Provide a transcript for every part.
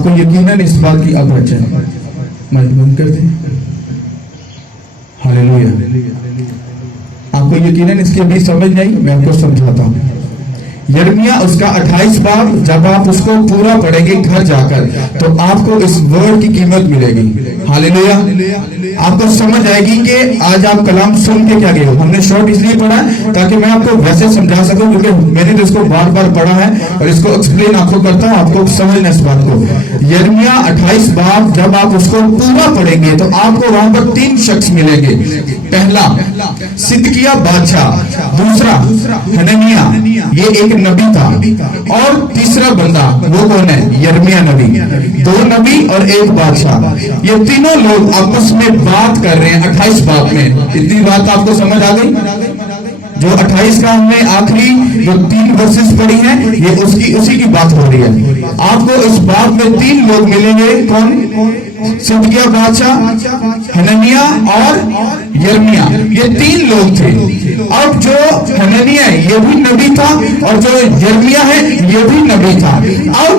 آپ کو یقیناً اس بات کی اب وجہ ہے. مجبور کر دیں. ہاللیلویا. آپ کو یقیناً اس کی بھی سمجھ نہیں, میں آپ کو سمجھاتا ہوں. یرمیا اس کا 28 باب, جب آپ اس کو پورا پڑھیں گے گھر جا کر تو آپ کو اس ورڈ کی قیمت ملے گی. ہاللیلویا. آپ کو سمجھ آئے گی کہ آج آپ کلام سن کے کیا گئے ہو. ہم نے شارٹ اس لیے پڑھا ہے تاکہ میں آپ کو ویسے سمجھا سکوں, کیونکہ میں نے اس کو بار بار پڑھا ہے اور اس کو ایکسپلین آپ کو کرتا ہوں, آپ کو سمجھنا اس بات کو. یرمیا 28 باب جب آپ اس کو پورا پڑھیں گے تو آپ کو وہاں پر 3 شخص ملیں گے. پہلا صدقیہ بادشاہ, دوسرا حنانیہ, یہ ایک نبی تھا, اور تیسرا بندہ وہ کون ہے؟ یرمیا نبی. 2 نبی اور 1 بادشاہ. یہ تینوں لوگ آپس میں بات کر رہے ہیں 28 باب میں. اتنی بات آپ کو سمجھ آ گئی؟ جو 28 کا ہم نے آخری جو 3 ورسز پڑھی ہیں, یہ اسی کی بات ہو رہی ہے. آپ کو اس باب میں 3 لوگ ملیں گے. کون؟ صدقیہ بادشاہ, حنانیہ اور یرمیا. یہ 3 لوگ تھے. اب جو حنانیہ ہے یہ بھی نبی تھا, اور جو یرمیا ہے یہ بھی نبی تھا. اب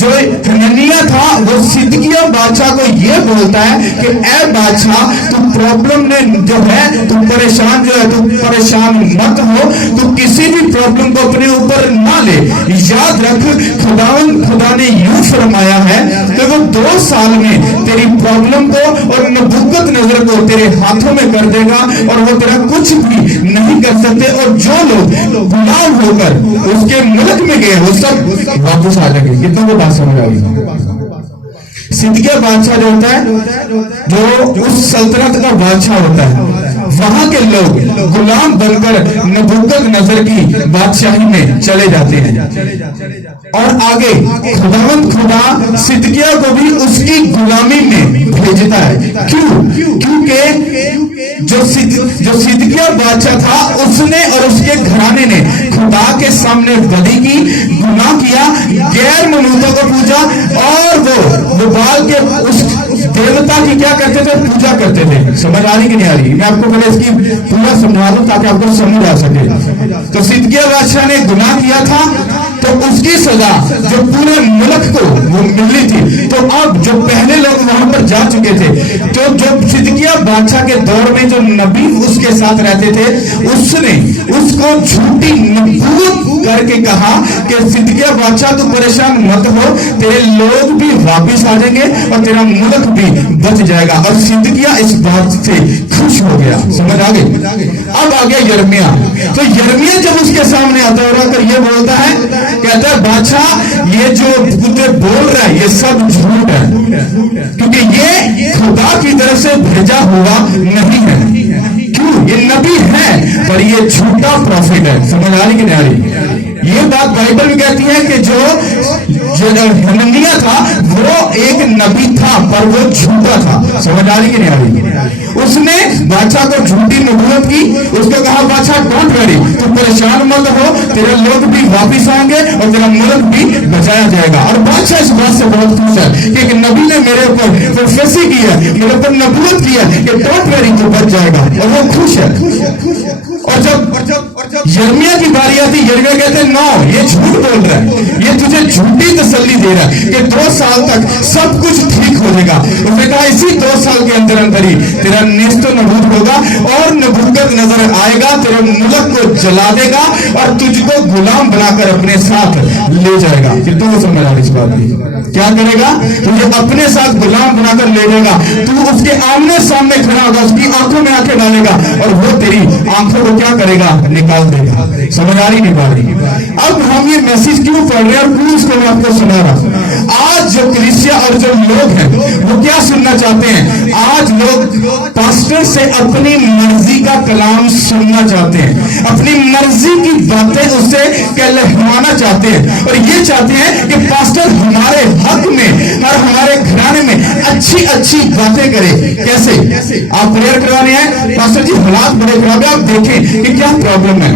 جو حنانیہ تھا وہ صدقیہ بادشاہ کو یہ بولتا ہے کہ اے بادشاہ, تو پرابلم نے جو ہے, تو پریشان جو ہے, تو پریشان مت ہو, تو کسی بھی پرابلم کو اپنے اوپر نہ لے. یاد رکھ, خدا نے یوں فرمایا ہے کہ وہ 2 سال میں تیری پرابلم کو اور نبوکت نظر کو تیرے ہاتھوں میں کر دے گا, اور وہ تیرا کچھ بھی نہیں کر سکتے. اور جو لوگ غلام ہو کر اس کے ملک میں گئے وہ سب واپس آ جائیں گے. کتنا کو بات سمجھ آ گئی؟ صدقیہ بادشاہ جو ہوتا ہے, جو اس سلطنت کا بادشاہ ہوتا ہے, وہاں کے لوگ غلام بن کر نبوکت نظر کی بادشاہی میں چلے جاتے ہیں. اور آگے خدا صدقیہ کو بھی اس کی غلامی میں بھیجتا ہے. کیونکہ جو صدقیہ بادشاہ تھا, اس نے اور اس کے گھرانے نے خدا کے سامنے بدی کی, گناہ کیا, غیر منوتوں کو پوجا, اور وہ بال کے اس دیوتا کی کیا کرتے تھے؟ پوجا کرتے تھے. سمجھ آ رہی کہ نہیں آ رہی؟ میں آپ کو پہلے اس کی پورا سمجھا دوں تاکہ آپ کو سمجھ آ سکے. تو صدقیہ بادشاہ نے گناہ کیا تھا, تو اس کی سزا جو پورے ملک کو وہ ملنی تھی. تو اب جو پہلے لوگ وہاں پر جا چکے تھے, تو جو صدقیہ بادشاہ کے دور میں جو نبی اس کے ساتھ رہتے تھے, اس نے اس کو جھوٹی نبوت کر کے کہا کہ صدقیہ بادشاہ تو پریشان مت ہو, تیرے لوگ بھی واپس آ جائیں گے اور تیرا ملک بھی بچ جائے گا. اور صدقیہ اس بات سے خوش ہو گیا. سمجھ آ گئی؟ اب آ گیا یرمیا. تو یرمیا جب اس کے سامنے آتا ہے کر یہ بولتا ہے, کہتا ہے بادشاہ یہ جو تجھے بول رہا ہے یہ سب جھوٹ ہے, کیونکہ یہ خدا کی طرف سے بھیجا ہوا نہیں ہے. کیوں؟ یہ نبی ہے پر یہ جھوٹا پروفٹ ہے. سمجھ آ رہی کہ نہیں آ رہی؟ یہ بات بائبل میں کہتی ہے کہ جو حنانیہ تھا وہ ایک نبی تھا پر وہ جھوٹا تھا. سمجھ آ رہی کہ نہیں آ رہی؟ اس نے بادشاہ کو جھوٹی نبوت کی, اس کو کہا بادشاہ ڈونٹ وری, تو پریشان مت ہو, تیرے لوگ بھی واپس آئیں گے اور تیرا ملک بھی بچایا جائے گا. اور بادشاہ اس بات سے بہت خوش ہے کہ ایک نبی نے میرے اوپر پروفیسی کی ہے, میرے اوپر نبوت کی ہے کہ ڈونٹ وری, تو بچ جائے گا, اور وہ خوش ہے. اور جب یرمیا کی باری آتی, یرمیا کہتے ہیں نو, یہ جھوٹ بول رہا ہے, یہ تجھے جھوٹی تسلی دے رہا ہے کہ 2 سال تک سب کچھ ٹھیک ہو جائے گا. اس نے کہا اسی 2 سال کے اندر ہی تیرا نیست و نبوت ہوگا اور نبوت نظر آئے گا, تیرے ملک کو جلا دے گا اور تجھ کو غلام بنا کر اپنے ساتھ لے جائے گا. کتوں کو سمجھ آ رہی اس بات کی؟ کیا کرے گا؟ تجھے اپنے ساتھ غلام بنا کر لے جائے گا. تو اس کے آمنے سامنے کھڑا ہوگا, اس کی آنکھوں میں آنکھیں ڈالے گا, اور وہ تیری آنکھوں کو کیا کرے گا؟ نکال دے گا. سمجھ آ رہی نہیں پا رہی؟ اب ہم یہ میسج کیوں پڑھ رہے ہیں, اور پلیز کو میں آپ کو سنا رہا ہوں. آج جو کلیسیا اور جو لوگ ہیں وہ کیا سننا چاہتے ہیں؟ آج لوگ پاسٹر سے اپنی مرضی کا کلام سننا چاہتے ہیں, اپنی مرضی کی باتیں اس سے کہلوانا چاہتے ہیں, اور یہ چاہتے ہیں کہ پاسٹر ہمارے حق میں اور ہمارے گھرانے میں اچھی باتیں کرے. کیسے؟ آپ پریئر کروانے ہیں, پاسٹر جی حالات بڑے خراب ہے, آپ دیکھیں کہ کیا پرابلم ہے,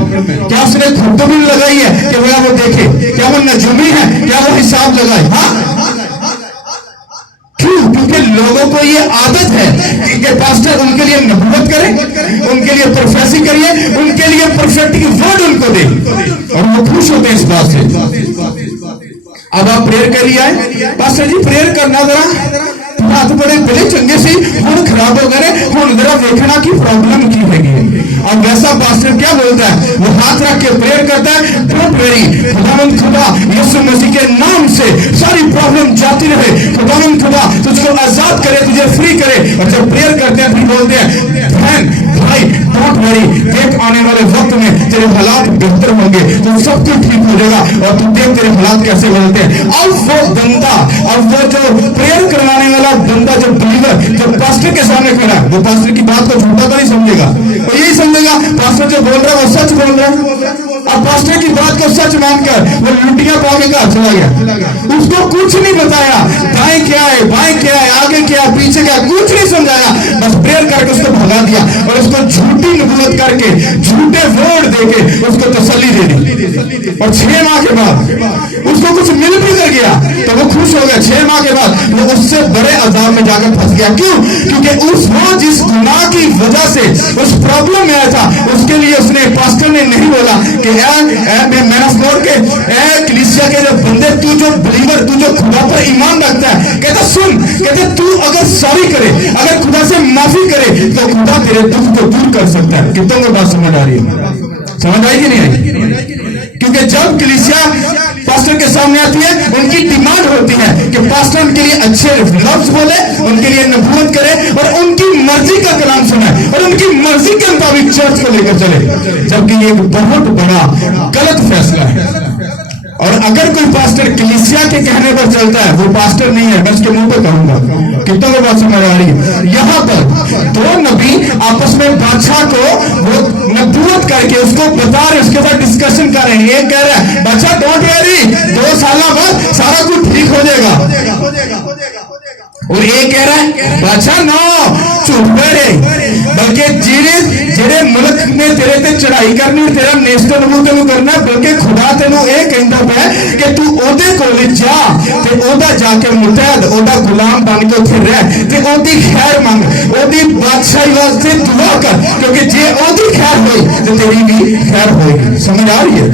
کیا اس نے گھٹوں بھی لگائی ہے کہ وہ دیکھے, کیا وہ نجومی ہے, کیا وہ حساب لگائے. ہاں, کیونکہ لوگوں کو یہ عادت ہے کہ پاسٹر ان کے لیے نبوت کرے, ان کے لیے پروفیسی کریے, ان کے لیے پروفیٹک ورڈ ان کو دے, اور وہ خوش ہوتے ہیں اس بات سے. अब आप प्रेयर करिए आए पास्टर जी प्रेयर करना जरा हाथ बड़े बड़े चंगे सी हुन खराब हो गए हुन जरा देखना की प्रॉब्लम की हैगी। और वैसा पास्टर क्या बोलता है, वो हाथ रख के प्रेयर करता है, डोंट वरी, खुदावंद खुदा यीशु मसीह के नाम से सारी प्रॉब्लम जाती रहे, खुदावंद खुदा तुझको आजाद करे, तुझे फ्री करे। और जब प्रेयर करते हैं फिर बोलते हैं बहन भाई डोंट वरी, देख आने वाले वक्त में तेरे हालात बेहतर होंगे, तो सब कुछ ठीक हो जाएगा। और तू देख तेरे हालात कैसे बदलते हैं। अब वो बंदा, अब वो जो प्रेयर करवाने वाला बंदा, जो बिलीवर, जो पास्टर के सामने खड़ा है, वो पास्टर की बात को झूठा तो नहीं समझेगा, वो यही समझेगा पास्टर जो बोल रहा है वो सच बोल रहा है। अब पास्टर की बात को सच मानकर वो लुटिया पाने का चला गया, उसको कुछ नहीं बताया, दाएं क्या है बाएं क्या है आगे क्या है पीछे क्या, कुछ नहीं समझाया, बस प्रेयर करके उसको भगा दिया और उसको झूठी नबूवत करके झूठे वर्ड देके उसको तसल्ली दे दी। और 6 माह के बाद उसको कुछ मिल भी कर गया तो वो खुश हो गया। 6 माह के बाद वो उससे बड़े अजाब में जाकर फंस गया। क्यों? क्योंकि उस वो जिस गुनाह की वजह से उस प्रॉब्लम में आया था, उसके लिए उसने पास्टर ने नहीं बोला कि मैन ऑफ गॉड के कलीसिया के जो बंदे, तू जो बिलीवर, तू जो खुदा पर ईमान रखता है, कहता सुन, कहते तू अगर सॉरी करे, अगर खुदा से माफी करे तो खुदा तेरे दुख को दूर कर सकता है। कितनों को बात समझ आ रही है? समझ आई कि नहीं आई? क्योंकि जब कलीसिया पास्टर के सामने आती है, उनकी डिमांड होती है कि पास्टर उनके लिए अच्छे लफ्ज बोले, उनके लिए नबूवत करे और उनकी मर्जी का कलाम सुनाए और उनकी मर्जी के मुताबिक चर्च को लेकर चले, जबकि ये एक बहुत बड़ा गलत फैसला है। और अगर कोई पास्टर कलीसिया के कहने पर चलता है, वो पास्टर नहीं है, मैं उसके मुंह पे कहूंगा। कितनों को बात समझ आ रही है? यहाँ पर 2 नबी आपस में बादशाह को वो नबूवत करके उसको बता रहे, उसके साथ डिस्कशन कर रहे हैं। एक कह रहा है बादशाह डोंट वरी, 2 साल बाद सारा कुछ ठीक हो जाएगा, और एक कह रहा है बादशाह नो झूठ बोले, बल्कि जेड़े मुल्क ने तेरे ते चढ़ाई करनी, तेरा नेस्टर ਨੂੰ ਤੈਨੂੰ करना, बल्कि खुदा ਤੈਨੂੰ ਇਹ ਕਹਿੰਦਾ ਪਿਆ ਕਿ ਤੂੰ ਉਹਦੇ ਕੋਲ ਜਾ ਤੇ ਉਹਦਾ ਜਾ ਕੇ ਮੁਤਹਿਦ, ਉਹਦਾ ਗੁਲਾਮ ਬਣ ਕੇ ਉੱਥੇ ਰਹਿ ਤੇ ਉਹਦੀ ਖੈਰ ਮੰਗ, ਉਹਦੀ ਬਾਦਸ਼ਾਹੀ ਵਾਸਤੇ ਦੁਆ ਕਰ, क्योंकि जे ਉਹਦੀ खैर ਹੋਈ तो तेरी भी खैर होगी। समझ आ रही है?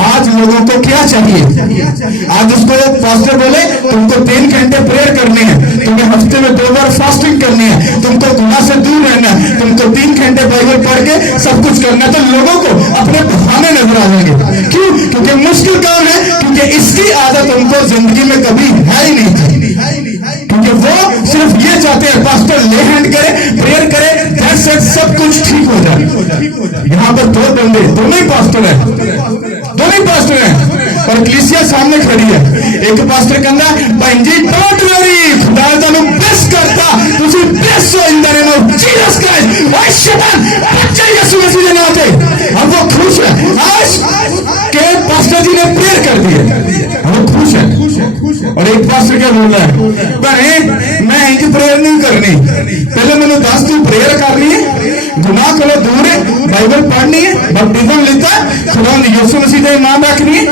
आज लोगों को क्या चाहिए? आज उसको पास्टर बोले तुमको 3 घंटे प्रेयर करने हैं, तुम्हें हफ्ते में 2 बार फास्टिंग करनी है, तुमको गुनाह से दूर रहना है, तुमको 3 घंटे बाइबल पढ़ के सब कुछ करना है, तो लोगों को अपने बहाने नजर आ जाएंगे। क्यों? क्योंकि मुश्किल काम है, क्योंकि इसकी आदत उनको जिंदगी में कभी है ही नहीं थी, क्योंकि वो सिर्फ ये चाहते हैं पास्टर ले हैंड करे, प्रेयर करे, सब कुछ ठीक हो जाए। यहाँ पर 2 बंदे, दोनों ही पास्टर है, दोनों ही पास्टर है और कलीसिया सामने खड़ी है। एक पास्टर कहता भैन जी डोंट वरी, खुदा तुहानू ब्लेस करता, तुसी ब्लेस हो in the name of Jesus Christ. ओए शैतान बच्चे यीशु मसीह के नाम पे। अब वो खुश है आज के पास्टर जी ने प्रेयर कर दी है, वो खुश है। और एक पास्टर क्या बोल रहा है, भैन मैं इंज प्रेयर नहीं करनी, पहले मैंने 10 तू प्रेयर करनी है, गुनाह करो दूर है, बाइबल पढ़नी है, बपतिस्म लेता है, खुदा यीशु मसीह का नाम रखनी है।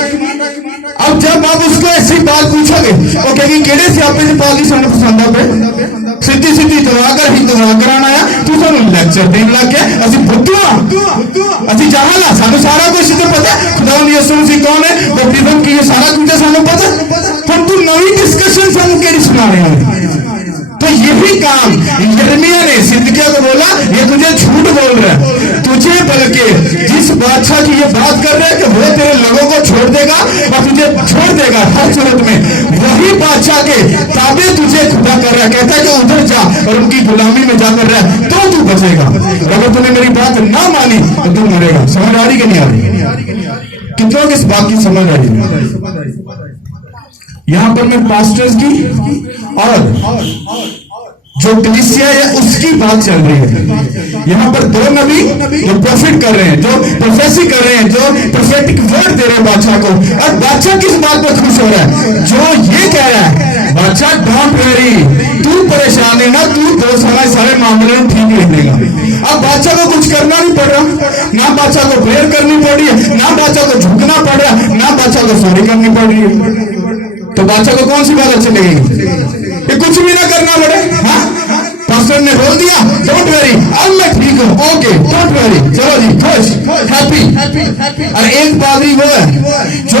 अब जब आप उसको ऐसी बात पूछोगे, वो कहेगी केड़े सियापे च पाल सानू पसंद आ पे, सीधी सीधी दवा कर ही दवा कराना आया, तू सानू लेक्चर देन लग गया, असि बुद्धू असि जहां सानू सारा कुछ तो पता, खुदा यीशु मसीह कौन है, बपतिस्म की है, सारा कुछ सानू पता, हम तू नई डिस्कशन सानू केड़ी सुना रहे हो? तो यही काम यिर्मयाह ने सिदकिय्याह को बोला, ये तुझे झूठ बोल रहा है, तुझे बल्कि जिस बादशाह की ये बात कर रहे हैं कि वो तेरे लोगों को छोड़ देगा और तुझे छोड़ देगा हर सूरत में, वही बादशाह के ताबे तुझे खुदा कर रहा है। कहता है कि उधर जा और उनकी गुलामी में जाकर रह, तो तू बचेगा, अगर तूने मेरी बात ना मानी तो तू मरेगा। समझ आ रही कि नहीं आ रही? कितनों की इस बात की समझ आ रही है? यहाँ पर मैं पास्टर्स की और जो कलीसिया है उसकी बात चल रही है। यहाँ पर 2 नबी जो प्रॉफिट कर रहे हैं, जो प्रोफेसी कर रहे हैं, जो प्रोफेटिक वर्ड दे रहे हैं बादशाह को, और बादशाह किस बात पर खुश हो रहा है? जो ये कह रहा है बादशाह डोंट वरी, तू परेशान है ना, तू 2 सारे मामले में ठीक लिख देगा। अब बादशाह को कुछ करना नहीं पड़ रहा, ना बादशाह को प्रेयर करनी पड़ रही है, ना बादशाह को झुकना पड़ रहा है, ना बादशाह को सॉरी करनी पड़ रही है। तो बादशाह को कौन सी बात अच्छी लगेगी? ये कुछ भी ना करना पड़े। हाँ पास्टर ने बोल दिया डोंट वेरी, अब मैं ठीक हूँ, ओके डोंट वेरी, चलो जी खुश हैप्पी। और एक पादरी वो है जो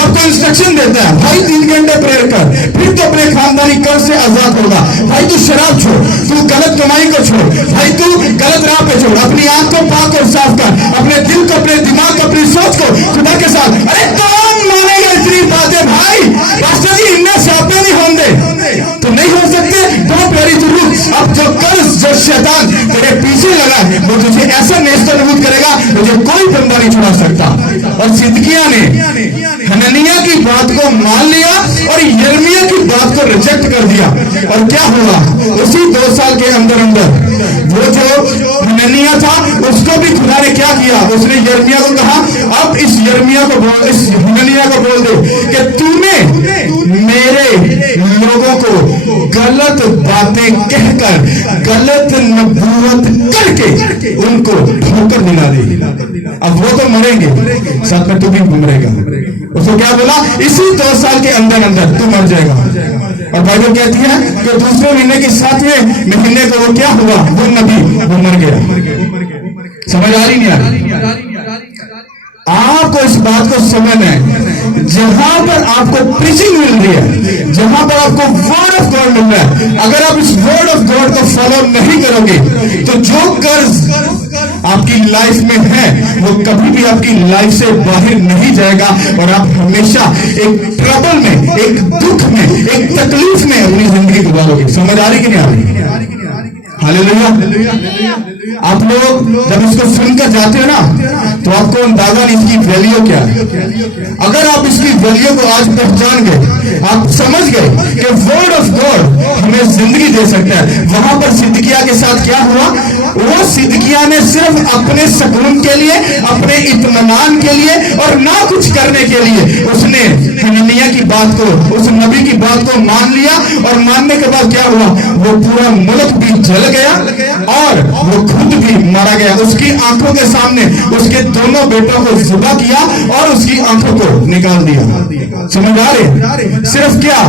आपको इंस्ट्रक्शन देता है, भाई 3 घंटे प्रेयर कर, फिर तो अपने खानदानी कर्ज से आजाद होगा, भाई तू शराब छोड़, तू गलत कमाई को छोड़, भाई तू गलत राह पे छोड़, अपनी आंख को पाक और साफ कर, अपने दिल को, अपने दिमाग को, अपनी सोच को खुदा के साथ। अरे कौन मानेगा इतनी बातें भाई? पास्टर जी इनने सामने नहीं होंगे तो नहीं हो सकते। Don't worry to root. अब जो कर्ज, जो शैतान तेरे पीछे लगा है वो तुझे ऐसा नेस्तनाबूद करेगा मुझे कोई बंदा नहीं छुड़ा सकता। और सिदकिय्याह ने हननिय्याह की बात को मान लिया और यिर्मयाह की बात को रिजेक्ट कर दिया। और क्या हुआ? उसी 2 साल के अंदर अंदर वो जो हननिय्याह था उसको भी खुदा ने क्या किया, उसने यिर्मयाह को कहा अब इस हननिय्याह को बोल दे कि तूने मेरे लोगों को गलत बातें कहकर, गलत नबूवत करके उनको ठोकर दिला दी। अब वो तो मरेंगे, साथ में तू भी मरेगा। उसको क्या बोला? इसी 2 साल के अंदर अंदर तू मर जाएगा। और बाइबल कहती है कि दूसरे महीने के 7वें महीने को वो क्या हुआ? वो नबी वो मर गया। समझ आ रही नहीं आ रही? आपको इस बात को समझना है, जहां पर आपको प्रीचिंग मिल रही है, जहां पर आपको वर्ड ऑफ गॉड मिल रहा है, अगर आप इस वर्ड ऑफ गॉड को फॉलो नहीं करोगे तो जो कर्ज आपकी लाइफ में है वो कभी भी आपकी लाइफ से बाहर नहीं जाएगा और आप हमेशा एक ट्रबल में, एक दुख में, एक तकलीफ में अपनी जिंदगी गुजारोगे। समझ आ रही कि नहीं आ रही? हालेलुया। आप लोग जब इसको सुनकर जाते हो ना तो आपको अंदाजा नहीं इसकी वैल्यू क्या है। अगर आप इसकी वैल्यू को आज पहचान गए, आप समझ गए कि वर्ड ऑफ गॉड हमें जिंदगी दे सकता है। वहां पर सिदकिय्याह के साथ क्या हुआ? वो सिदकिय्याह ने सिर्फ अपने सुकून के लिए, अपने इत्मीनान के लिए और ना कुछ करने के लिए उसने हननिय्याह की बात को, उस नबी की बात को मान लिया। और मानने के बाद क्या हुआ? वो पूरा मुल्क भी जल गया और वो खुद भी मारा गया। उसकी आंखों के सामने उसके दोनों बेटों को ज़िबा किया और उसकी आंखों को निकाल दिया। समझ आ रहे? सिर्फ क्या?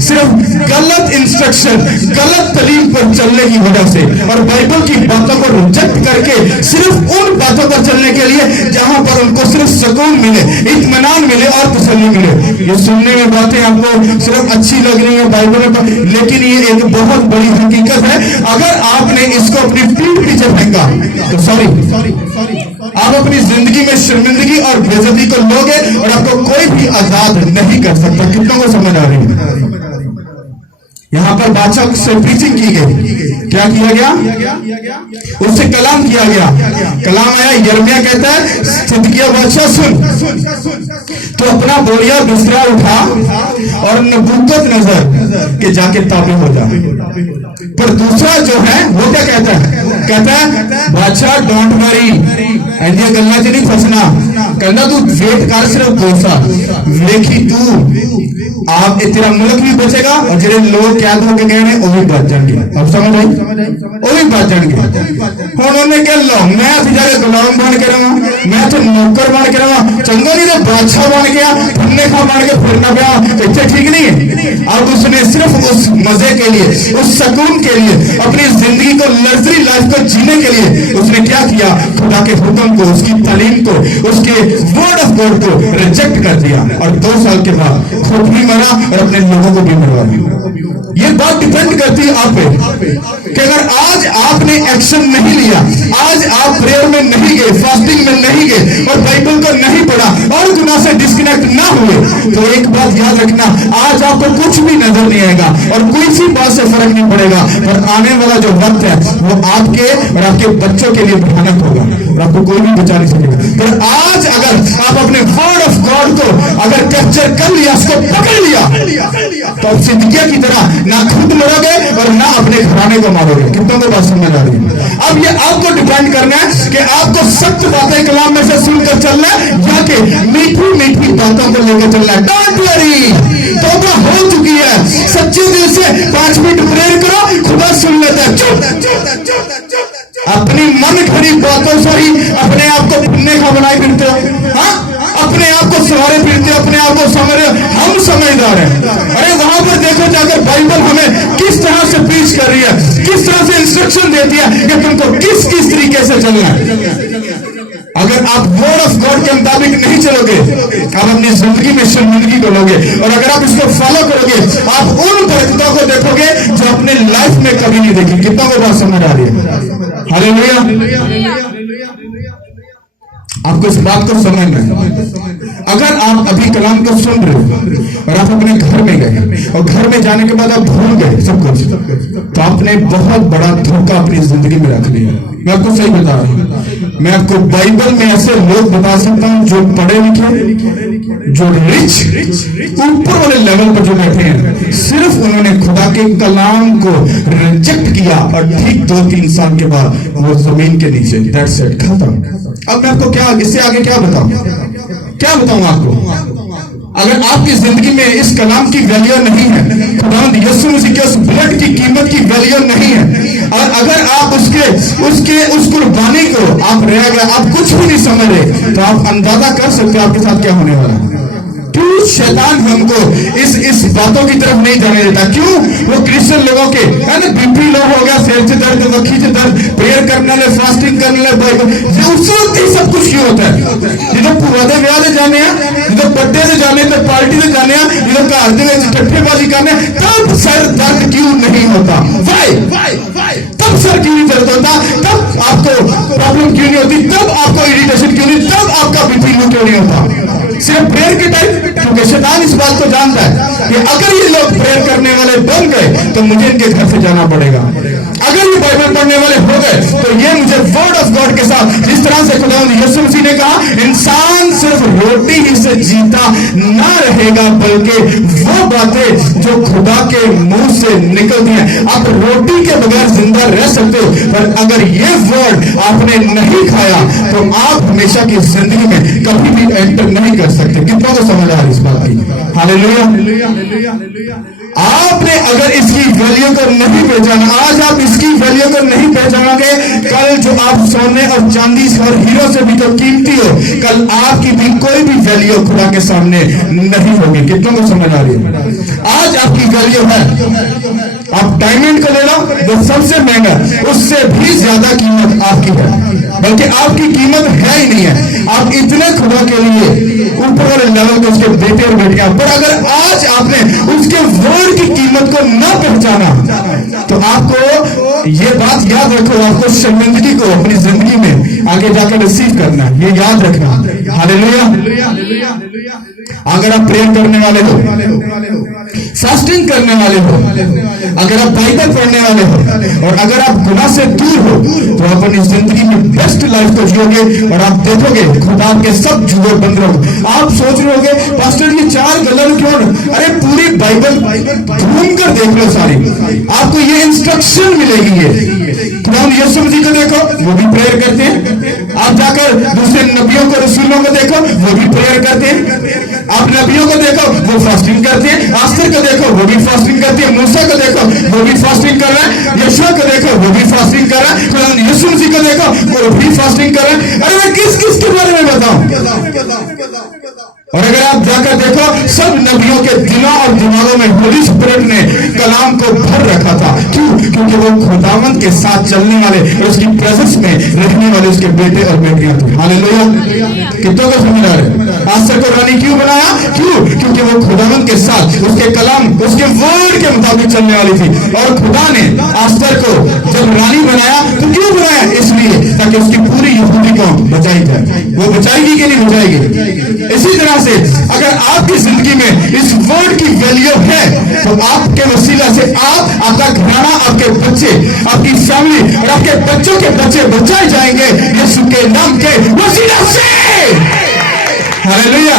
सिर्फ गलत इंस्ट्रक्शन, गलत तालीम पर चलने की वजह से और बाइबल की बातों को रिजेक्ट करके सिर्फ उन बातों पर चलने के लिए जहां पर उनको सिर्फ सुकून मिले, इत्मीनान मिले और तसल्ली मिले। ये सुनने में बातें आपको सिर्फ अच्छी लग रही है बाइबल में, लेकिन ये एक बहुत बड़ी हकीकत है। अगर आपने इसको अपनी पीठ पीछे फेंका तो सॉरी, आप अपनी जिंदगी में शर्मिंदगी और बेइज्जती को लोगे और आपको कोई भी आजाद नहीं कर सकता। कितनों को समझ आ रही है? यहां पर बादशाह से प्रीचिंग की गई। क्या किया गया? उससे कलाम किया गया। कलाम आया, यिर्मयाह कहता है सिदकिय्याह बादशाह सुन, तो अपना बोरिया बिस्तरा उठा और नबूवत नजर के जाके ताबे हो जा। पर दूसरा जो है वो क्या कहता है? कहता है बादशाह डोंट वरी, ऐसी गल्ला च नहीं फसना, कहना तू वेट कर सिर्फ 2 साल वेखी तू आप तेरा मुल्क भी बचेगा और जो लोग कैद होके गए हैं वो भी बच जाएंगे। अब समझ आई? वो भी बच जाएंगे। हुण उन्हें कह लो मैं जाके गुलाम बन के रहा, मैं तो नौकर बन के रहा, चंगा नहीं तो बादशाह बन गया, फन्ने खा बन के फिरना गया, इतने ठीक नहीं है। अब उसने सिर्फ उस मजे के लिए, उस सुकून के लिए, अपनी जिंदगी को, लग्जरी लाइफ को जीने के लिए उसने क्या किया? खुदा के हुक्म को, उसकी तालीम को, उसके वर्ड ऑफ गॉड को रिजेक्ट कर दिया और 2 साल के बाद खुद भी मरा और अपने लोगों को भी मरवा दिया। ये बात डिपेंड करती है आप पे कि अगर आज आपने एक्शन नहीं लिया, आज आप प्रेयर में नहीं गए, फास्टिंग में नहीं गए और बाइबल को नहीं पढ़ा और गुनाह से डिस्कनेक्ट ना हुए, तो एक बात याद रखना, आज आपको कुछ भी नजर नहीं आएगा और कोई सी बात से फर्क नहीं पड़ेगा। पर आने वाला जो वक्त है वो आपके और आपके बच्चों के लिए भयानक होगा और आपको कोई भी बचा नहीं सकेगा। पर आज अगर आप अपने वर्ड ऑफ गॉड को अगर कैप्चर कर लिया, उसको पकड़ लिया, तो आप सिदकिय्याह की तरह ना खुद मरोगे और ना अपने घराने को मारोगे। कितनों को बात समझ आ रही है? अब ये आपको डिपेंड करना है कि आपको सख्त बातें कलाम में से सुनकर चलना है या कि मीठी मीठी बातों को लेकर चलना है। डोंट वरी, तौबा हो चुकी है, सच्चे दिल से 5 मिनट प्रेयर करो, खुदा सुन लेता है। अपनी मन खड़ी बातों से ही अपने आप को पुण्य का बनाए फिरते हो। हाँ, अपने आप को सवारे फिरते हो, अपने आप को समझ रहे हो हम समझदार हैं। अरे वहां पर देखो जाकर बाइबल हमें किस तरह से प्रीच कर रही है, किस तरह से कि तुमको किस किस तरीके से चलना है। अगर आप वर्ड ऑफ गॉड के मुताबिक नहीं चलोगे, आप अपनी जिंदगी में शर्मिंदगी को लोगे, और अगर आप इसको फॉलो करोगे, आप उन बरकतों को देखोगे जो अपने लाइफ में कभी नहीं देखी। कितना को बात समझ आ रही है? हालेलुया। आपको इस बात को समझना है। अगर आप अभी कलाम को सुन रहे हो और आप अपने घर में गए और घर में जाने के बाद आप भूल गए सब कुछ, तो आपने बहुत बड़ा धोखा अपनी जिंदगी में रख लिया। मैं आपको सही बता रहा हूं। मैं आपको बाइबल में ऐसे लोग बता सकता हूं जो पढ़े लिखे, जो रिच, ऊपर वाले लेवल पर जो बैठे हैं, सिर्फ उन्होंने खुदा के कलाम को रिजेक्ट किया और ठीक 2-3 साल के बाद वो जमीन के नीचे, दैट्स इट, खत्म। अब मैं आपको क्या इससे आगे क्या बताऊं आपको? अगर आपकी जिंदगी में इस कलाम की वैल्यू नहीं है, खुदावंद यीशु मसीह के उस ब्लड की कीमत की वैल्यू नहीं है, और अगर आप उस कुर्बानी को आप रह गए, आप कुछ भी नहीं समझ रहे, तो आप अंदाजा कर सकते हो आपके साथ क्या होने वाला है। क्यों शैतान हमको इस बातों की तरफ नहीं जाने देता? क्यों वो क्रिश्चियन लोगों के है ना, बीपी लो हो गया, सिर से दर्द, वक्की से दर्द, प्रेयर करने ले, फास्टिंग करने ले, बाइबल उस वक्त ही सब कुछ क्यों होता है? जिधर पुराने ब्याह से जाने हैं, जिधर बर्थडे से जाने, तो पार्टी से जाने, जिधर घर के ठट्ठेबाजी करने, तब सर दर्द क्यों नहीं होता? तब सर क्यों नहीं दर्द होता? तब आपको प्रॉब्लम क्यों नहीं होती? तब आपको इरिटेशन क्यों नहीं? तब आपका बीपी लो क्यों नहीं होता? सिर्फ प्रेयर के टाइम, क्योंकि शैतान इस बात को जानता है कि अगर ये लोग प्रेयर करने वाले बन गए तो मुझे इनके घर से जाना पड़ेगा। अगर ये बाइबल पढ़ने वाले हो गए तो ये मुझे वर्ड ऑफ गॉड के साथ, जिस तरह से खुदावंद यीशु मसीह ने कहा, इंसान सिर्फ रोटी ही से जीता ना रहेगा, बल्कि वो बातें जो खुदा के मुंह से निकलती हैं। आप रोटी के बगैर जिंदा रह सकते हो, पर अगर ये वर्ड आपने नहीं खाया तो आप हमेशा की जिंदगी में कभी भी एंटर नहीं कर सकते। कितना को समझ आ रही इस बात की? हालेलुया। आपने अगर इसकी वैल्यू को नहीं पहचाना, आज आप इसकी वैल्यू को नहीं पहचानोगे, कल जो आप सोने और चांदी और हीरो से भी तो कीमती हो, कल आपकी भी कोई भी वैल्यू खुदा के सामने नहीं होगी। कितनों को समझ आ रही है? आज आपकी वैल्यू है, आप डायमंड को ले लो, वो सबसे महंगा, उससे भी ज्यादा कीमत आपकी है, बल्कि आपकी कीमत है ही नहीं है। आप इतने खुदा के लिए ऊपर वाले लेवल के उसके बेटे और बेटियां, पर अगर आज आपने उसके वर्ड की कीमत को न पहचाना, तो आपको ये बात याद रखो, आपको शर्मिंदगी को अपनी जिंदगी में आगे जाकर रिसीव करना, ये याद रखना। हालेलुया। अगर आप प्रेयर करने वाले हो, फास्टिंग करने वाले हो, अगर आप बाइबल पढ़ने वाले हो, और अगर आप गुनाह से दूर हो, तो आप अपनी जिंदगी में बेस्ट लाइफ को जियोगे, और आप देखोगे खुदा के सब जुए बंद रहोगे। आप सोच रहे होगे, पास्टर ये 4 गलन क्यों? अरे पूरी बाइबल घूम कर देख लो सारी, आपको ये इंस्ट्रक्शन मिलेगी। ये खुदा यीशु मसीह को देखो, वो भी प्रेयर करते हैं। आप जाकर दूसरे नबियों को, रसूलों को देखो, वो भी प्रेयर करते हैं। आप नबियों को देखो, वो फास्टिंग करते हैं। आस्तर को देखो, वो भी फास्टिंग करती है। मूसा को देखो, वो भी फास्टिंग कर रहा है। यशुआ को देखो, वो भी फास्टिंग कर रहा है। यीशु मसीह को देखो, वो भी फास्टिंग कर रहा है। अरे मैं किस किस के बारे में बताऊं? और अगर आप जाकर देखो, सब नबियों के दिलों और दिमागों में होली स्पिरिट ने कलाम को भर रखा था। क्यों? क्योंकि वो खुदावंद के साथ चलने वाले और उसकी प्रेजेंस में रहने वाले उसके बेटे और बेटियां थे। हालेलुया। कितनों को समझ आ रहे हैं? आस्तर को रानी क्यों बनाया? क्यों? क्योंकि वो खुदावंद के साथ उसके कलाम, उसके वर्ड के मुताबिक चलने वाली थी। और खुदा ने आस्तर को जब रानी बनाया तो क्यों बनाया? इसलिए ताकि उसकी पूरी यहूदी को बचाई जाए। वो बचाएगी कि नहीं बचाएगी? इसी तरह से अगर आपकी जिंदगी में इस वर्ड की वैल्यू है, तो आपके वसीला से आप, आपका घराना, आपके बच्चे, आपकी फैमिली और आपके बच्चों के बच्चे बचाए जाएंगे यीशु के नाम के वसीला से। हालेलुया।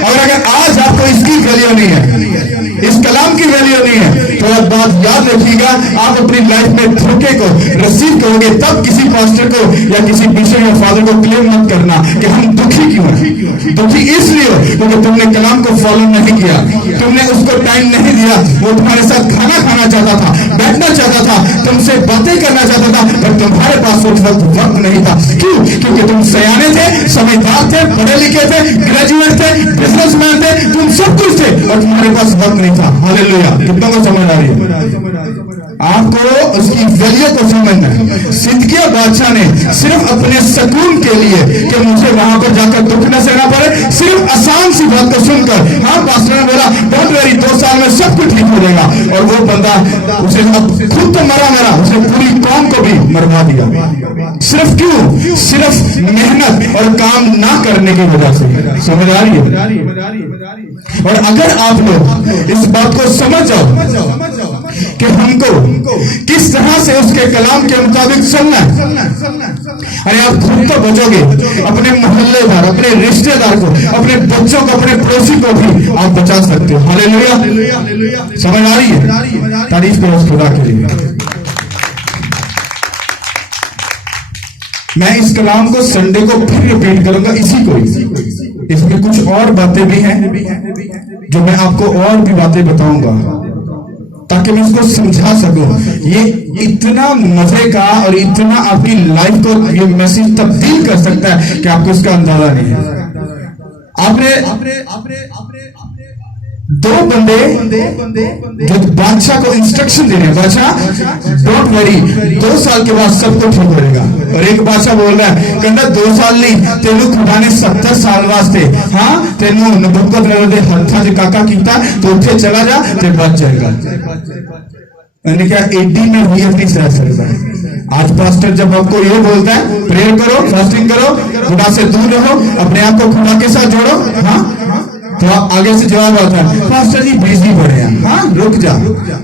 और अगर आज आपको इसकी वैल्यू नहीं है, इस कलाम की वैल्यू नहीं है, तो आप बात याद रखिएगा, आप अपनी लाइफ में धोखे को रिसीव करोगे। तब किसी पास्टर को या किसी बिशप या फादर को क्लेम मत करना कि हम दुखी क्यों हैं। दुखी इसलिए हो क्योंकि तुमने कलाम को फॉलो नहीं किया, तुमने उसको टाइम नहीं दिया। वो तुम्हारे साथ खाना खाना चाहता था, बैठना चाहता था, तुमसे बातें करना चाहता था, पर तुम्हारे पास उस वक्त नहीं था। क्यों? क्योंकि तुम सयाने थे, समझदार थे, पढ़े लिखे थे, ग्रेजुएट थे, बिजनेसमैन थे, तुम सब कुछ थे, और तुम्हारे पास वक्त नहीं था। हालेलुया। कितना को समझ आ रही है? आपको उसकी वैल्यू को समझना है। सिदकिय्याह बादशाह ने सिर्फ अपने सुकून के लिए कि मुझे वहां पर जाकर दुख न सहना पड़े, सिर्फ आसान सी बात को सुनकर, हाँ पास्टर ने बोला डोंट वरी 2 साल में सब कुछ ठीक हो जाएगा, और वो बंदा उसे खुद तो मरा, उसने पूरी कौम को भी मरवा दिया। सिर्फ क्यों? सिर्फ मेहनत और काम ना करने की वजह से। समझ आ रही है? और अगर आप लोग इस बात को समझ जाओ कि हमको किस तरह से उसके कलाम के मुताबिक चलना है, अरे आप खुद तो बचोगे, अपने मोहल्लेदार, अपने रिश्तेदार को, अपने बच्चों को, अपने पड़ोसी को भी आप बचा सकते हो। हालेलुया। समझ आ रही है? तारीफ करो खुदा के लिए। मैं इस कलाम को संडे को फिर रिपीट करूंगा, इसी को। इसमें कुछ और बातें भी हैं जो मैं आपको और भी बातें बताऊंगा ताकि मैं इसको समझा सकूं। ये इतना मजे का और इतना आपकी लाइफ को ये मैसेज तब्दील कर सकता है कि आपको इसका अंदाजा नहीं है। आपने दो बंदे जो बादशाह को इंस्ट्रक्शन दे रहे हैं, बादशाह डोंट वरी 2 साल के बाद सब कुछ ठीक हो जाएगा। और एक बादशाह बोल रहा है कहता 2 साल नहीं, तेनू खुदा ने 70 साल वास्ते, हाँ तेनू नबुकदनेस्सर दे हत्था च काका कीता, तो उठे चला जा ते बच जाएगा। मैंने क्या 80 में हुई अपनी रह सकता है। आज पास्टर जब आपको ये बोलता है प्रेयर करो, फास्टिंग करो, खुदा से दूर रहो, अपने आप को खुदा के साथ जोड़ो, हाँ तो आगे से जवाब आता है पास्टर जी बिजली पड़े हैं, हाँ रुक जा।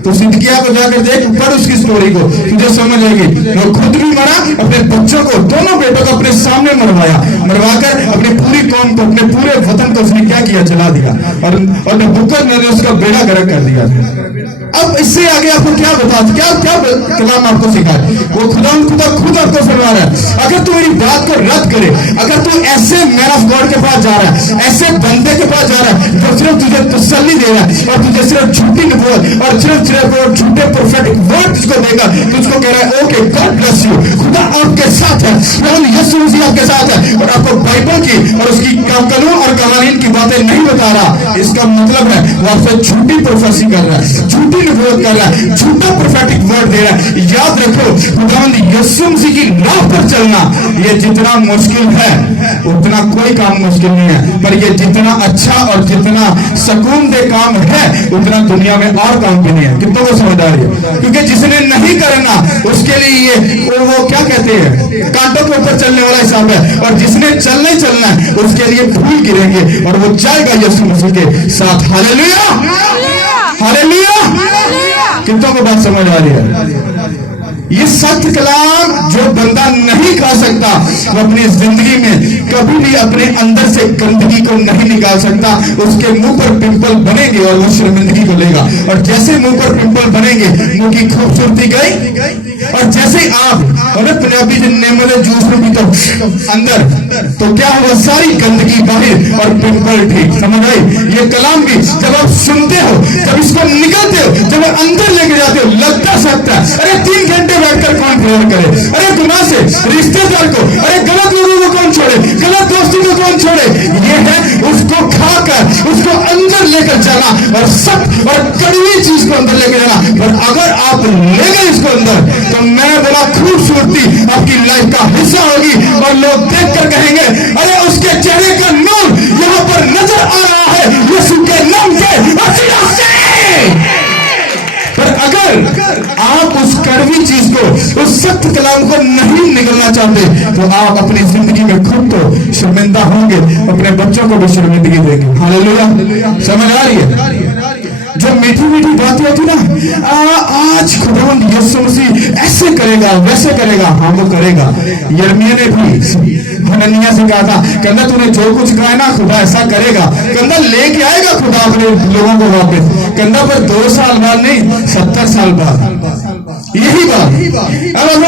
तो सिदकिय्याह को जाकर देख, पढ़ उसकी स्टोरी को, तुझे समझ आएगी। वो खुद भी मरा, अपने बच्चों को, दोनों बेटों को अपने सामने मरवाकर अपनी पूरी कौम को, अपने पूरे वतन को उसने क्या किया, जला दिया। और नबूकदनेस्सर ने उसका बेड़ा गर्क कर दिया। अब इससे आगे आपको क्या बता, क्या कलाम आपको सिखाए, वो खुदा खुद आपको फरमा रहा है। अगर तू मेरी बात को रद्द करे, अगर तू ऐसे मैन ऑफ गॉड के पास जा रहा है, ऐसे बंदे के पास जा रहा है जो सिर्फ तुझे तसल्ली दे रहा है और तुझे सिर्फ झूठी नबूवत और सिर्फ झूठे प्रोफेटिक वर्ड तुझको देगा, तुझको कह रहा है ओके गॉड ब्लेस यू, खुदा आपके साथ है, यीशु मसीह आपके साथ है, और आपको बाइबल की और उसकी कानून और कवानीन की बातें नहीं बता रहा, इसका मतलब है वो आपसे झूठी प्रोफेसी कर रहा है, झूठी नबूवत कर रहा है, झूठा प्रोफेटिक वर्ड दे रहा है। याद रखो खुदावंद यीशु मसीह की राह पर चलना ये जितना मुश्किल है उतना कोई काम मुश्किल नहीं है, पर ये जितना अच्छा और जितना सुकून दे काम है उतना दुनिया में और काम भी नहीं है। कितनों को समझ आ रही है? क्योंकि जिसने नहीं करना उसके लिए ये वो क्या कहते हैं, कांटों के ऊपर चलने वाला हिसाब है, और जिसने चलना है उसके लिए फूल गिरेंगे और वो जाएगा यीशु मसीह के साथ। Hallelujah, hallelujah. कितनों को बात समझ आ रही है? ये सत्य कलाम जो बंदा नहीं खा सकता वो अपनी जिंदगी में कभी भी अपने अंदर से गंदगी को नहीं निकाल सकता। उसके मुंह पर पिंपल बनेंगे और वो शर्मिंदगी को लेगा, और जैसे मुंह पर पिंपल बनेंगे मुंह की खूबसूरती गई, और जैसे आप पंजाबी नेमले जूस में भी तो अंदर तो क्या होगा, सारी गंदगी बाहर और पिंपल ठीक। समझ आई? ये कलाम भी जब आप सुनते हो, जब इसको निकलते हो, जब अंदर लेके जाते हो, लगता सकता है अरे 3 घंटे बैठकर कौन प्रेयर करे, अरे गुनाह से रिश्तेदार को, अरे गलत लोगों को कौन छोड़े, गलत दोस्ती को कौन छोड़े। ये है उसको खाकर उसको अंदर लेकर जाना और सब और कड़वी चीज को अंदर लेकर जाना। और अगर आप ले गए इसको अंदर तो मैं बोला खूबसूरती आपकी लाइफ का हिस्सा होगी, और लोग देखकर कहेंगे अरे उसके चेहरे का नूर यहाँ पर नजर आ रहा है यीशु के नाम के वसीला से। पर अगर आप उस कड़वी चीज को, उस सत्य कलाम को नहीं निकलना चाहते तो आप अपनी जिंदगी में खुद तो शर्मिंदा होंगे, अपने बच्चों को भी शर्मिंदगी देंगे। हालेलुया, समझ आ रही है? जो मीठी मीठी बातें होती ना, आज खुदावंद यीशु मसीह ऐसे करेगा वैसे करेगा, हाँ वो करेगा। यिर्मयाह ने भी हनन्याह से कहा था, कहना तूने जो कुछ कहा है ना खुदा ऐसा करेगा, कहना लेके आएगा खुदा अपने लोगों को वापस, कहना पर 2 साल बाद नहीं 70 साल बाद। यही बात अब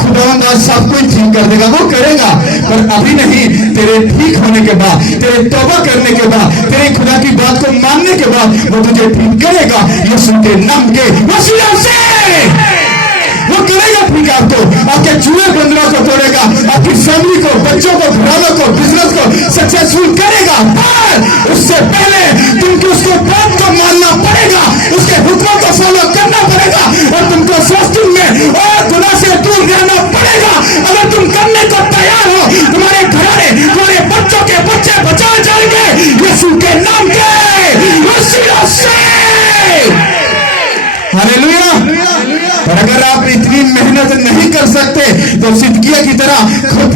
खुदावंद आज सब कुछ ठीक कर देगा, वो करेगा, पर अभी नहीं। तेरे ठीक होने के बाद, तेरे तौबा करने के बाद, तेरे खुदा की बात को मानने के बाद वो तुझे ठीक करेगा यीशु के नाम के वसीला से। वो करेगा ठीक, आपको आपके चूहे बंदरों को तोड़ेगा, आपकी फैमिली को, बच्चों को, घरानों को, बिजनेस को सक्सेसफुल करेगा। पर उससे पहले तुमको उसको बात को मानना पड़ेगा, उसके हुक्मों को फॉलो करना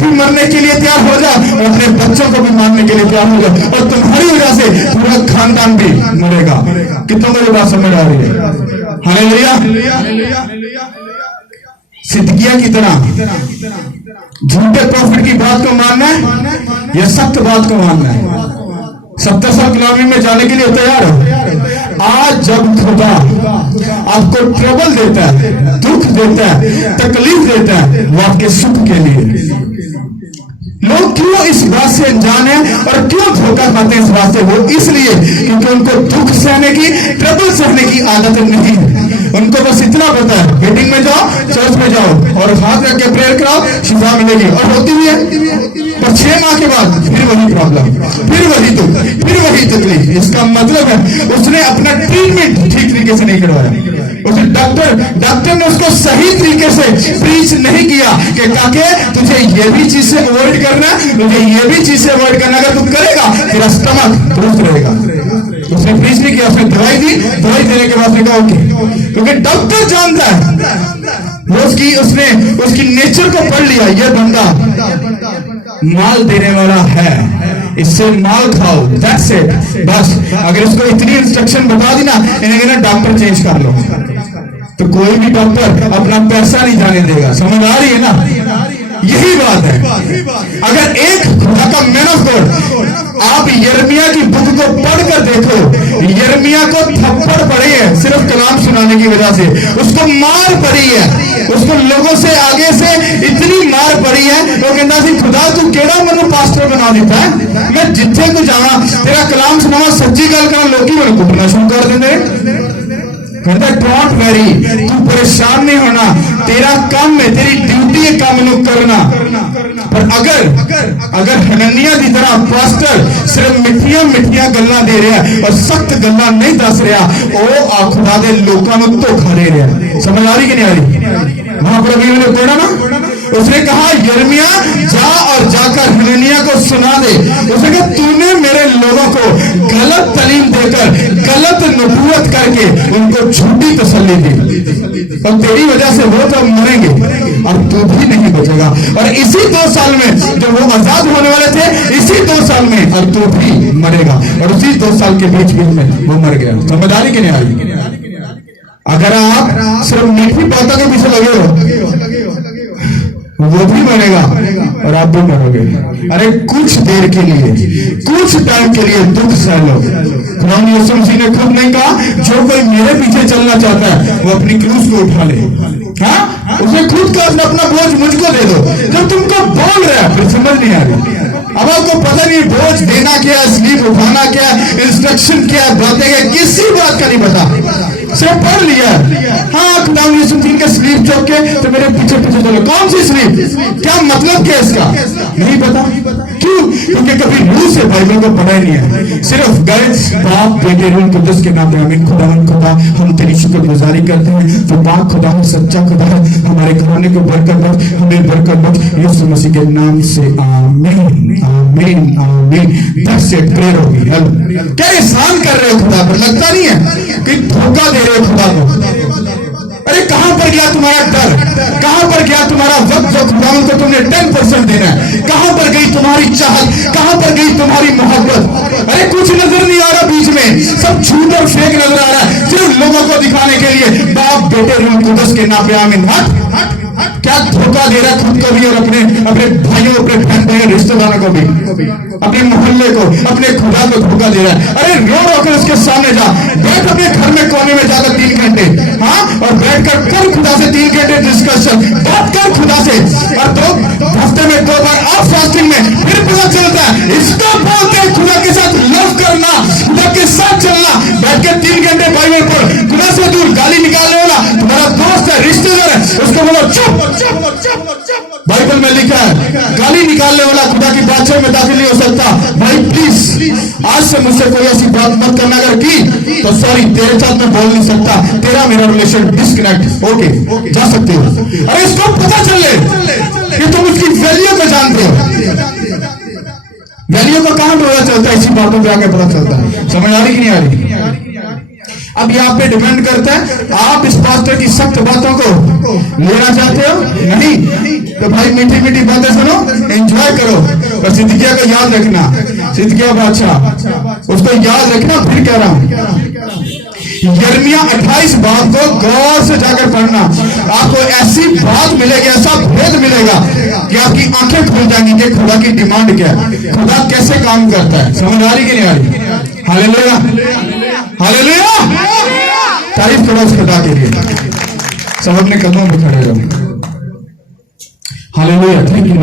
भी मरने के लिए तैयार हो जाओ और अपने बच्चों को भी मारने के लिए तैयार हो जाओ, और तुम्हारी वजह से पूरा खानदान भी मरेगा। कितनों को ये बात समझ आ रही है? हालेलुया। सिद्किय्याह की तरह झूठे प्रॉफिट की बात को मानना है या सत्य बात को मानना है? 70 साल गुलामी में जाने के लिए तैयार हो? आज जब खुदा आपको ट्रबल देता है, दुख देता है, तकलीफ देता है, वो आपके सुख के लिए। लोग क्यों इस बात से अनजान है और क्यों धोखा खाते हैं इस बात से? वो इसलिए क्योंकि उनको दुख सहने की, ट्रबल सहने की आदत नहीं है। उनको बस इतना पता है, मीटिंग में जाओ, चर्च में जाओ और हाथ रख के प्रेयर कराओ, शिफा मिलेगी, और होती भी है। पर 6 माह के बाद फिर वही प्रॉब्लम, फिर वही दुख, फिर वही तकलीफ। इसका मतलब है उसने अपना ट्रीटमेंट ठीक तरीके से नहीं करवाया। उसे डॉक्टर ने उसको सही तरीके से प्रीच नहीं किया कि काके तुझे ये भी चीज से अवॉइड करना, तुझे ये भी चीज से अवॉइड करना। अगर तू करेगा तेरा स्टमक दुरुस्त रहेगा। उसने प्रीच नहीं किया, उसने दवाई दी, दवाई देने के बाद उसने कहा ओके, क्योंकि डॉक्टर जानता है उसकी नेचर को पढ़ लिया, ये बंदा माल देने वाला है, इससे माल खाओ, दैट्स इट। बस अगर इसको इतनी इंस्ट्रक्शन बता दी ना, इन्हें कहना डॉक्टर चेंज कर लो, तो कोई भी डॉक्टर अपना पैसा नहीं जाने देगा। समझ आ रही है ना? यही बात है। अगर एक खुदा का मैन ऑफ गॉड आप यिर्मयाह की बुक को पढ़कर देखो, यिर्मयाह को थप्पड़ पड़े हैं सिर्फ कलाम सुनाने की वजह से, उसको मार पड़ी है, उसको लोगों से आगे से इतनी मार पड़ी है, वो कहता सी खुदा तू केड़ा मैनू पास्टर बना देता है, मैं जिथे को जावा तेरा कलाम सुनावा, सच्ची गल करा, लोग मैंने कुटना शुरू कर देंगे। कहता डोंट वरी, तू परेशान नहीं होना, तेरा काम है, तेरी ड्यूटी है काम नु करना। पर अगर हनन्याह की तरह पास्टर सिर्फ मिठिया गल्लां दे रहा है और सख्त गल्लां नहीं दस रहा, वो खुदा दे लोकां नु धोखा दे रहा है। समझ आ रही कि नहीं आ रही? महाप्रभु ने पढ़ा ना, उसने कहा यिर्मयाह जा और जाकर हनन्याह को सुना दे। उसने कहा तूने मेरे लोगों को गलत तालीम देकर, गलत नबूवत करके उनको झूठी तसल्ली दी, और तेरी वजह से वो तो मरेंगे और तू भी नहीं बचेगा। और इसी 2 साल में जब वो आजाद होने वाले थे, इसी 2 साल में और तू भी मरेगा, और उसी 2 साल के बीच में वो मर गया। समझदारी के नहीं आई? अगर आप सिर्फ मीठी बातों के पीछे लगे हो, वो भी मरेगा और आप भी मरोगे। अरे कुछ देर के लिए, कुछ टाइम के लिए दुख सह लो। खुदा यीशु मसीह ने खुद नहीं कहा जो कोई मेरे पीछे चलना चाहता है वो अपनी क्रूस को उठा ले? हाँ, उसने खुद कहा अपना बोझ मुझको दे दो। जब तुमको बोल रहा है फिर समझ नहीं आ रही। अब आपको पता नहीं बोझ देना क्या है, स्लीप उठाना क्या है, इंस्ट्रक्शन क्या है, बातें क्या, किसी बात का नहीं पता, सिर्फ पढ़ लिया। हाँ, खुदा यीशु मसीह का स्लीप चौक के तो मेरे पीछे चलो। कौन सी स्लीप? क्या मतलब क्या इसका? नहीं पता। क्यों? क्योंकि कभी रूह से बाइबल को पढ़ा ही नहीं है। सिर्फ गए बाप बेटे रूह कुदस के नाम पे आमीन। खुदा हम तेरी शुक्रगुजारी करते हैं, तो पाक खुदा है, सच्चा खुदा है, हमारे घराने को बरकत बख्श, हमें बरकत बख्श, यीशु मसीह के नाम से आमीन आमीन आमीन। दस से प्रेयर होगी। क्या एहसान कर रहे हो खुदा पर? लगता नहीं है कि धोखा दे रहे हो खुदा को। अरे कहां पर गया तुम्हारा डर? कहां पर गया तुम्हारा वक्त जो खुदा को तुमने 10% देना है? कहां पर गई तुम्हारी चाहत? कहां पर गई तुम्हारी मोहब्बत? अरे कुछ नजर नहीं आ रहा बीच में, सब झूठ और फेक नजर आ रहा है, सिर्फ लोगों को दिखाने के लिए। बाप बेटे रूह कुदस के नाम पे आमीन। क्या धोखा दे रहा है खुद को भी और अपने भाइयों, अपने बहन भाई, रिश्तेदारों को भी, अपने मोहल्ले को, अपने खुदा को धोखा दे रहा है। अरे रो रो कर उसके सामने जा, बैठ अपने घर में कोने में जाकर 3 घंटे, हाँ, और बैठकर कर खुदा से 3 घंटे डिस्कशन, बात कर खुदा से। और 2 हफ्ते में 2 बार आप फास्टिंग में, फिर पता चलता है इसको बोलते हैं खुदा के साथ लव करना, खुदा के साथ चलना। बैठ के 3 घंटे बाइबल पढ़, खुदा से दूर गाली निकालने वाला तुम्हारा दोस्त है, रिश्तेदार है, उसको बोलो चुप। बाइबल में लिखा है गाली निकालने वाला खुदा की बादशाह में दाखिल नहीं हो सकता। भाई प्लीज आज से मुझसे कोई ऐसी बात मत करना, अगर की तो सॉरी, तेरे साथ मैं बोल नहीं सकता, तेरा मेरा रिलेशन डिस्कनेक्ट। ओके, जा सकते हो। अरे इसको पता चले कि तुम उसकी वैल्यू को जानते हो। वैल्यू को कहां पता चलता है? इसी बातों पे आके पता चलता है। समझ आ रही कि नहीं आ रही? अब ये आप पे डिपेंड करता है, आप इस पास्टर की सख्त बातों को लेना चाहते हो नहीं, तो भाई मीठी मीठी बातें सुनो, एंजॉय करो, पर सिद्दीकिया का याद रखना, सिद्दीकिया बादशाह उसको याद रखना। फिर कह रहा हूं यिर्मयाह 28 बात को गौर से जाकर पढ़ना, आपको ऐसी बात मिलेगी, ऐसा भेद मिलेगा कि आपकी आंखें खुल जाएंगी कि खुदा की डिमांड क्या है, खुदा कैसे काम करता है। समझ आ रही कि नहीं आ रही? हालेलुया, हालेलुया, तारीफ करो उस खुदा के लिए। सब अपने कदमों पर खड़े रहो। Hallelujah, thank you.